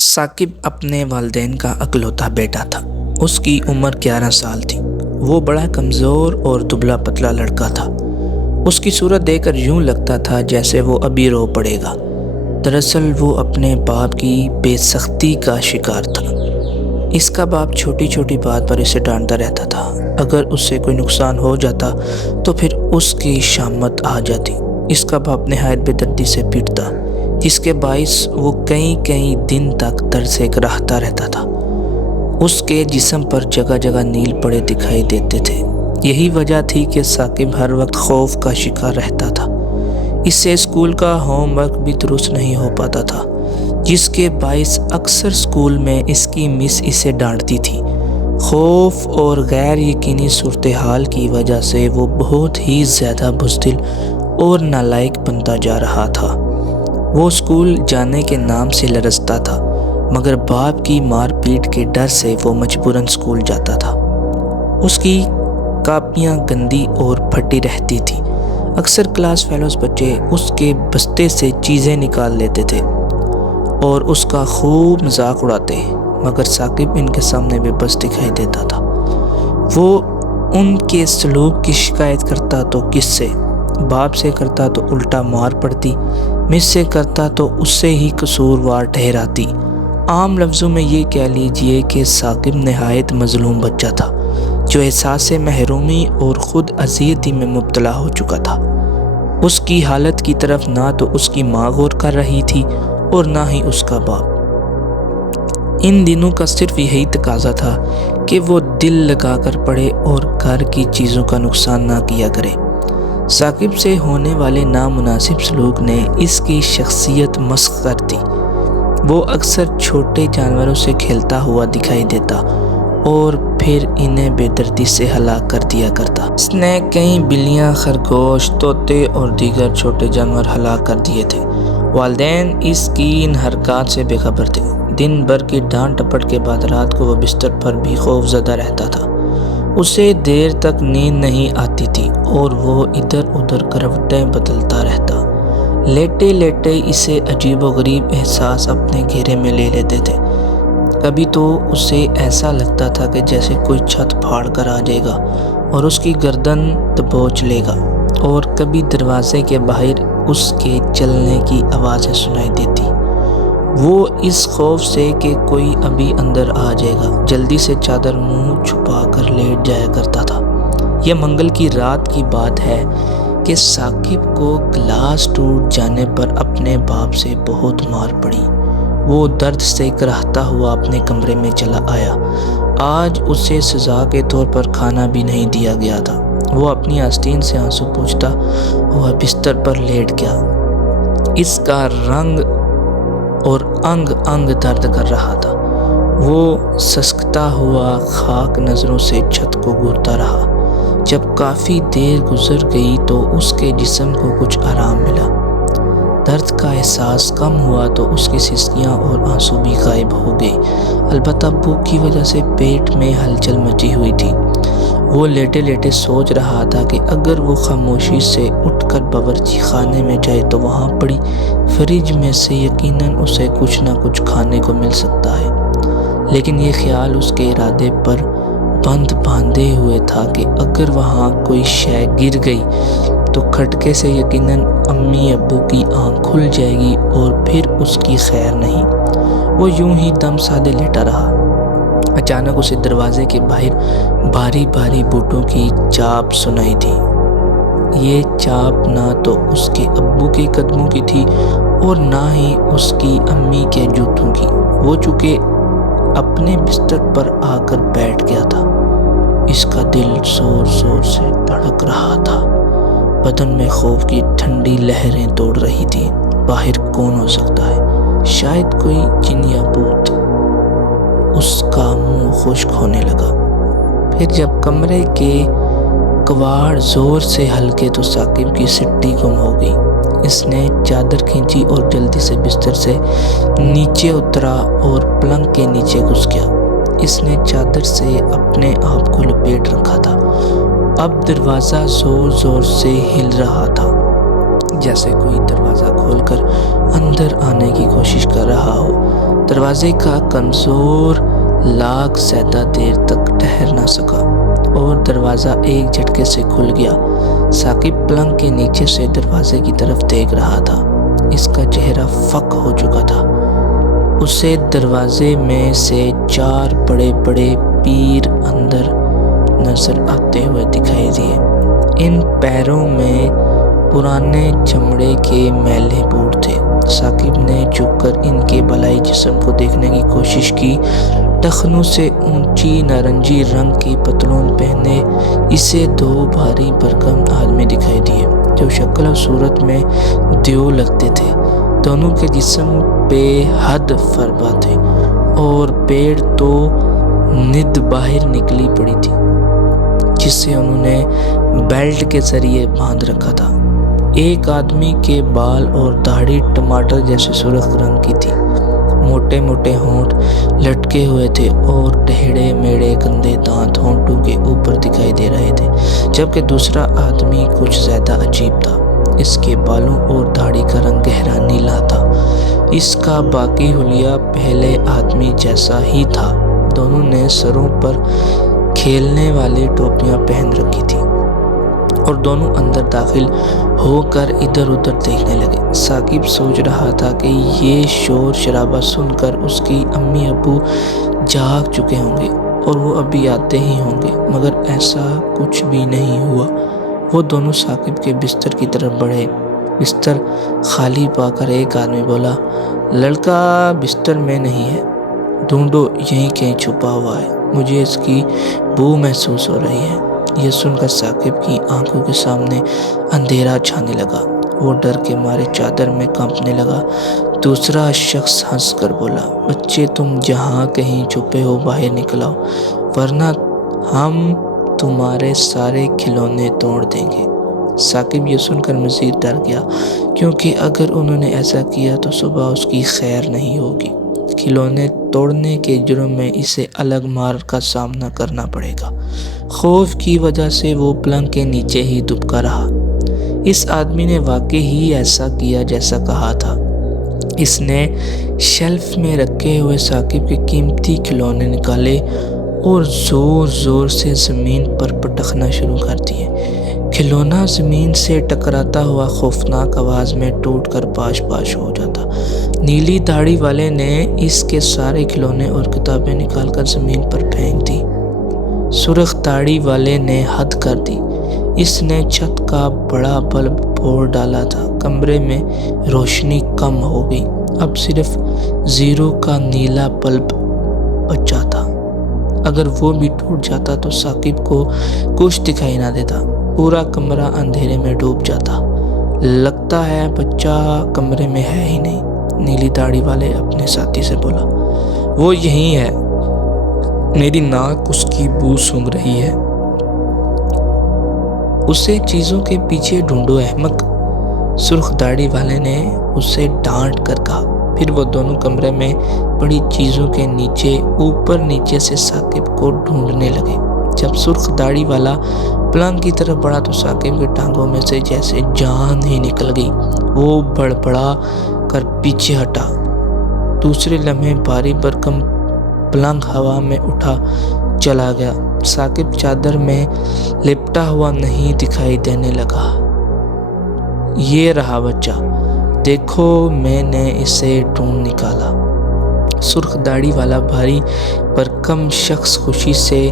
ثاقب اپنے والدین کا اکلوتا بیٹا تھا۔ اس کی عمر 11 سال تھی۔ وہ بڑا کمزور اور دبلا پتلا لڑکا تھا۔ اس کی صورت دیکھ کر یوں لگتا تھا جیسے وہ ابھی رو پڑے گا۔ دراصل وہ اپنے باپ کی بے سختی کا شکار تھا۔ اس کا باپ چھوٹی چھوٹی بات پر اسے ڈانٹتا رہتا تھا۔ اگر اس سے کوئی نقصان ہو جاتا تو پھر اس کی شامت آ جاتی۔ اس کا باپ نہایت بے دردی سے پیٹتا، جس کے باعث وہ کئی دن تک درد سے کراہتا رہتا تھا۔ اس کے جسم پر جگہ جگہ نیل پڑے دکھائی دیتے تھے۔ یہی وجہ تھی کہ ثاقب ہر وقت خوف کا شکار رہتا تھا۔ اس سے اسکول کا ہوم ورک بھی درست نہیں ہو پاتا تھا، جس کے باعث اکثر اسکول میں اس کی مس اسے ڈانٹتی تھی۔ خوف اور غیر یقینی صورتحال کی وجہ سے وہ بہت ہی زیادہ بزدل اور نالائق بنتا جا رہا تھا۔ وہ اسکول جانے کے نام سے لرزتا تھا، مگر باپ کی مار پیٹ کے ڈر سے وہ مجبوراً اسکول جاتا تھا۔ اس کی کاپیاں گندی اور پھٹی رہتی تھی۔ اکثر کلاس فیلوز بچے اس کے بستے سے چیزیں نکال لیتے تھے اور اس کا خوب مذاق اڑاتے، مگر ثاقب ان کے سامنے بے بس دکھائی دیتا تھا۔ وہ ان کے سلوک کی شکایت کرتا تو کس سے؟ باپ سے کرتا تو الٹا مار پڑتی، مس سے کرتا تو اس سے ہی قصوروار ٹھہراتی۔ عام لفظوں میں یہ کہہ لیجئے کہ ثاقب نہایت مظلوم بچہ تھا، جو احساس محرومی اور خود اذیتی میں مبتلا ہو چکا تھا۔ اس کی حالت کی طرف نہ تو اس کی ماں غور کر رہی تھی اور نہ ہی اس کا باپ۔ ان دنوں کا صرف یہی تقاضا تھا کہ وہ دل لگا کر پڑھے اور گھر کی چیزوں کا نقصان نہ کیا کرے۔ ثاقب سے ہونے والے نامناسب سلوک نے اس کی شخصیت مسخ کر دی۔ وہ اکثر چھوٹے جانوروں سے کھیلتا ہوا دکھائی دیتا اور پھر انہیں بے دردی سے ہلاک کر دیا کرتا۔ اس نے کئی بلیاں، خرگوش، طوطے اور دیگر چھوٹے جانور ہلاک کر دیے تھے۔ والدین اس کی ان حرکات سے بے خبر تھے۔ دن بھر کی ڈانٹ ٹپٹ کے بعد رات کو وہ بستر پر بھی خوف زدہ رہتا تھا۔ اسے دیر تک نیند نہیں آتی تھی اور وہ ادھر ادھر کروٹیں بدلتا رہتا۔ لیٹے لیٹے اسے عجیب و غریب احساس اپنے گھیرے میں لے لیتے تھے۔ کبھی تو اسے ایسا لگتا تھا کہ جیسے کوئی چھت پھاڑ کر آ جائے گا اور اس کی گردن دبوچ لے گا، اور کبھی دروازے کے باہر اس کے چلنے کی آوازیں سنائی دیتی۔ وہ اس خوف سے کہ کوئی ابھی اندر آ جائے گا جلدی سے چادر منہ چھپا کر لیٹ جایا کرتا تھا۔ یہ منگل کی رات کی بات ہے کہ ثاقب کو گلاس ٹوٹ جانے پر اپنے باپ سے بہت مار پڑی۔ وہ درد سے کراہتا ہوا اپنے کمرے میں چلا آیا۔ آج اسے سزا کے طور پر کھانا بھی نہیں دیا گیا تھا۔ وہ اپنی آستین سے آنسو پوچھتا ہوا بستر پر لیٹ گیا۔ اس کا رنگ اور انگ انگ درد کر رہا تھا۔ وہ سسکتا ہوا خاک نظروں سے چھت کو گھورتا رہا۔ جب کافی دیر گزر گئی تو اس کے جسم کو کچھ آرام ملا۔ درد کا احساس کم ہوا تو اس کی سسکیاں اور آنسو بھی غائب ہو گئے۔ البتہ بھوک کی وجہ سے پیٹ میں ہلچل مچی ہوئی تھی۔ وہ لیٹے لیٹے سوچ رہا تھا کہ اگر وہ خاموشی سے اٹھ کر باورچی خانے میں جائے تو وہاں پڑی فریج میں سے یقیناً اسے کچھ نہ کچھ کھانے کو مل سکتا ہے۔ لیکن یہ خیال اس کے ارادے پر بند باندھے ہوئے تھا کہ اگر وہاں کوئی شے گر گئی تو کھٹکے سے یقیناً امی ابو کی آنکھ کھل جائے گی اور پھر اس کی خیر نہیں۔ وہ یوں ہی دم سادے لیٹا رہا۔ اچانک اسے دروازے کے باہر بھاری بھاری بوٹوں کی چاپ سنائی دی۔ یہ چاپ نہ تو اس کے ابو کے قدموں کی تھی اور نہ ہی اس کی امی کے جوتوں کی۔ وہ چونکہ اپنے بستر پر آ کر بیٹھ گیا تھا۔ اس کا دل زور زور سے دھڑک رہا تھا۔ بدن میں خوف کی ٹھنڈی لہریں دوڑ رہی تھی۔ باہر کون ہو سکتا ہے؟ شاید کوئی جن یا بھوت۔ اس کا منہ خشک ہونے لگا۔ پھر جب کمرے کے کواڑ زور سے ہلکے تو ثاقب کی سٹی گم ہو گئی۔ اس نے چادر کھینچی اور جلدی سے بستر سے نیچے اترا اور پلنگ کے نیچے گھس گیا۔ اس نے چادر سے اپنے آپ کو لپیٹ رکھا تھا۔ اب دروازہ زور زور سے ہل رہا تھا، جیسے کوئی دروازہ کھول کر اندر آنے کی کوشش کر رہا ہو۔ دروازے کا کمزور لاک زیادہ دیر تک ٹھہر نہ سکا اور دروازہ ایک جھٹکے سے کھل گیا۔ ثاقب پلنگ کے نیچے سے دروازے کی طرف دیکھ رہا تھا۔ اس کا چہرہ فک ہو چکا تھا۔ اسے دروازے میں سے 4 بڑے بڑے پیر اندر نظر آتے ہوئے دکھائی دیے۔ ان پیروں میں پرانے چمڑے کے میلے بوٹ تھے۔ ثاقب نے جھک کر ان کے بالائی جسم کو دیکھنے کی کوشش کی۔ ٹخنوں سے اونچی نارنجی رنگ کی پتلون پہنے اسے 2 بھاری بھرکم آدمی دکھائی دیے جو شکل و صورت میں دیو لگتے تھے۔ دونوں کے جسم بے حد فربا تھے اور پیڑ تو ند باہر نکلی پڑی تھی جسے انہوں نے بیلٹ کے ذریعے باندھ رکھا تھا۔ ایک آدمی کے بال اور داڑھی ٹماٹر جیسے سرخ رنگ کی تھی۔ موٹے موٹے ہونٹ لٹکے ہوئے تھے اور ٹیڑھے میڑے گندے دانت ہونٹوں کے اوپر دکھائی دے رہے تھے، جبکہ دوسرا آدمی کچھ زیادہ عجیب تھا۔ اس کے بالوں اور داڑھی کا رنگ گہرا نیلا تھا۔ اس کا باقی حلیہ پہلے آدمی جیسا ہی تھا۔ دونوں نے سروں پر کھیلنے والی ٹوپیاں پہن رکھی تھی اور دونوں اندر داخل ہو کر ادھر ادھر دیکھنے لگے۔ ثاقب سوچ رہا تھا کہ یہ شور شرابہ سن کر اس کی امی ابو جاگ چکے ہوں گے اور وہ ابھی آتے ہی ہوں گے، مگر ایسا کچھ بھی نہیں ہوا۔ وہ دونوں ثاقب کے بستر کی طرف بڑھے۔ بستر خالی پا کر ایک آدمی بولا، لڑکا بستر میں نہیں ہے، ڈھونڈو، یہیں کہیں چھپا ہوا ہے، مجھے اس کی بو محسوس ہو رہی ہے۔ یہ سن کر ثاقب کی آنکھوں کے سامنے اندھیرا چھانے لگا۔ وہ ڈر کے مارے چادر میں کانپنے لگا۔ دوسرا شخص ہنس کر بولا، بچے تم جہاں کہیں چھپے ہو باہر نکل آؤ، ورنہ ہم تمہارے سارے کھلونے توڑ دیں گے۔ ثاقب یہ سن کر مزید ڈر گیا، کیونکہ اگر انہوں نے ایسا کیا تو صبح اس کی خیر نہیں ہوگی۔ کھلونے توڑنے کے جرم میں اسے الگ مار کا سامنا کرنا پڑے گا۔ خوف کی وجہ سے وہ پلنگ کے نیچے ہی دبکا رہا۔ اس آدمی نے واقعی ہی ایسا کیا جیسا کہا تھا۔ اس نے شیلف میں رکھے ہوئے ثاقب کے قیمتی کھلونے نکالے اور زور زور سے زمین پر پٹکنا شروع کر دیے۔ کھلونا زمین سے ٹکراتا ہوا خوفناک آواز میں ٹوٹ کر پاش پاش ہو جاتا۔ نیلی داڑھی والے نے اس کے سارے کھلونے اور کتابیں نکال کر زمین پر پھینک دی۔ سرخ داڑھی والے نے حد کر دی۔ اس نے چھت کا بڑا بلب پھوڑ ڈالا تھا۔ کمرے میں روشنی کم ہو گئی۔ اب صرف 0 کا نیلا بلب بچا تھا۔ اگر وہ بھی ٹوٹ جاتا تو ثاقب کو کچھ دکھائی نہ دیتا، پورا کمرہ اندھیرے میں ڈوب جاتا۔ لگتا ہے بچہ کمرے میں ہے ہی نہیں، نیلی داڑھی والے اپنے ساتھی سے بولا۔ وہ یہیں ہے، میری ناک اس کی بو سونگھ رہی ہے۔ اسے چیزوں کے پیچھے ڈھونڈو احمق، سرخ داڑھی والے نے اسے ڈانٹ کر کہا۔ پھر وہ دونوں کمرے میں پڑی چیزوں کے نیچے اوپر نیچے سے ثاقب کو ڈھونڈنے لگے۔ جب سرخ داڑھی والا پلنگ کی طرف بڑھا تو ثاقب کی ٹانگوں میں سے جیسے جان ہی نکل گئی۔ وہ بڑبڑا کر پیچھے ہٹا۔ دوسرے لمحے بھاری بھرکم پلنگ ہوا میں اٹھا چلا گیا۔ ثاقب چادر میں لپٹا ہوا نہیں دکھائی دینے لگا۔ یہ رہا بچہ، دیکھو میں نے اسے ڈھونڈ نکالا۔ سرخ داڑھی والا بھاری بھرکم شخص خوشی سے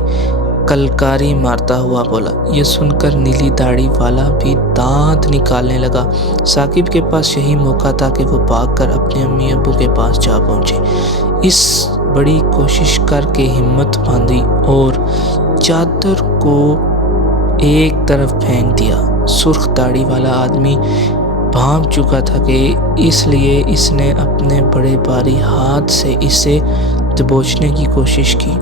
کلکاری مارتا ہوا بولا۔ یہ سن کر نیلی داڑھی والا بھی دانت نکالنے لگا۔ ثاقب کے پاس یہی موقع تھا کہ وہ بھاگ کر اپنے امی ابو کے پاس جا پہنچے۔ اس بڑی کوشش کر کے ہمت باندھی اور چادر کو ایک طرف پھینک دیا۔ سرخ داڑھی والا آدمی بھانپ چکا تھا کہ اس لیے اس نے اپنے بڑے بھاری ہاتھ سے اسے دبوچنے کی کوشش کی۔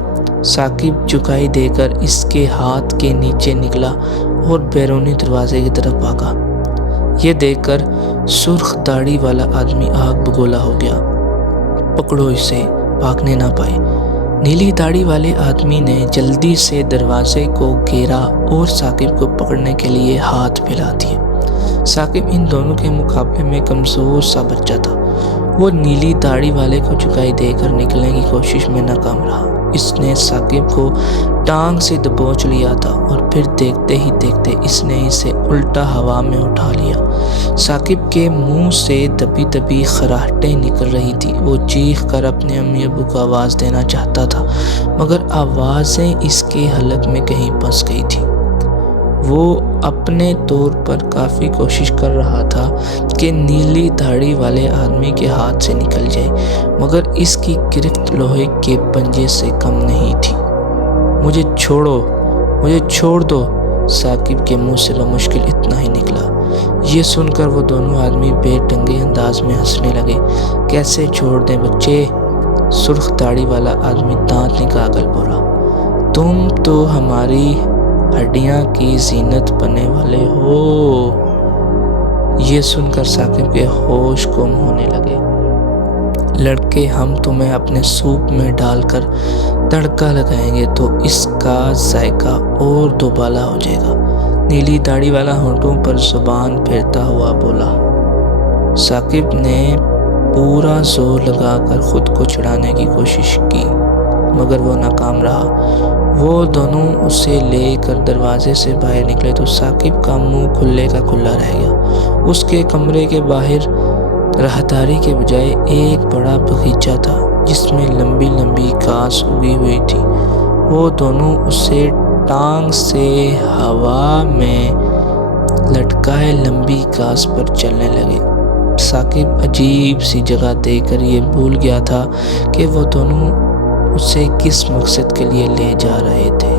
ثاقب جھکائی دے کر اس کے ہاتھ کے نیچے نکلا اور بیرونی دروازے کی طرف بھاگا۔ یہ دیکھ کر سرخ داڑھی والا آدمی آگ بگولا ہو گیا۔ پکڑو اسے، بھاگنے نہ پائے۔ نیلی داڑھی والے آدمی نے جلدی سے دروازے کو گھیرا اور ثاقب کو پکڑنے کے لیے ہاتھ پھیلا دیے۔ ثاقب ان دونوں کے مقابلے میں کمزور سا بچہ تھا وہ نیلی داڑھی والے کو جھکائی دے کر نکلنے کی کوشش میں ناکام رہا۔ اس نے ثاقب کو ٹانگ سے دبوچ لیا تھا اور پھر دیکھتے ہی دیکھتے اس نے اسے الٹا ہوا میں اٹھا لیا۔ ثاقب کے منہ سے دبی دبی خراہٹیں نکل رہی تھی۔ وہ چیخ کر اپنے امی ابو کو آواز دینا چاہتا تھا مگر آوازیں اس کے حلق میں کہیں پھنس گئی تھی۔ وہ اپنے طور پر کافی کوشش کر رہا تھا کہ نیلی داڑھی والے آدمی کے ہاتھ سے نکل جائے مگر اس کی گرفت لوہے کے پنجے سے کم نہیں تھی۔ مجھے چھوڑ دو، ثاقب کے منہ سے بمشکل اتنا ہی نکلا۔ یہ سن کر وہ دونوں آدمی بے ڈنگے انداز میں ہنسنے لگے۔ کیسے چھوڑ دیں بچے؟ سرخ داڑھی والا آدمی دانت نکال کر بولا۔ تم تو ہماری ہڈیاں کی زینت بننے والے ہو۔ یہ سن کر ثاقب کے ہوش گم ہونے لگے۔ لڑکے، ہم تمہیں اپنے سوپ میں ڈال کر تڑکا لگائیں گے تو اس کا ذائقہ اور دوبالا ہو جائے گا، نیلی داڑھی والا ہونٹوں پر زبان پھیرتا ہوا بولا۔ ثاقب نے پورا زور لگا کر خود کو چھڑانے کی کوشش کی مگر وہ ناکام رہا۔ وہ دونوں اسے لے کر دروازے سے باہر نکلے تو ثاقب کا منہ کھلے کا کھلا رہ گیا۔ اس کے کمرے کے باہر راہداری کے بجائے ایک بڑا باغیچہ تھا جس میں لمبی لمبی گھاس اگی ہوئی تھی۔ وہ دونوں اسے ٹانگ سے ہوا میں لٹکائے لمبی گھاس پر چلنے لگے۔ ثاقب عجیب سی جگہ دیکھ کر یہ بھول گیا تھا کہ وہ دونوں اسے کس مقصد کے لیے لے جا رہے تھے۔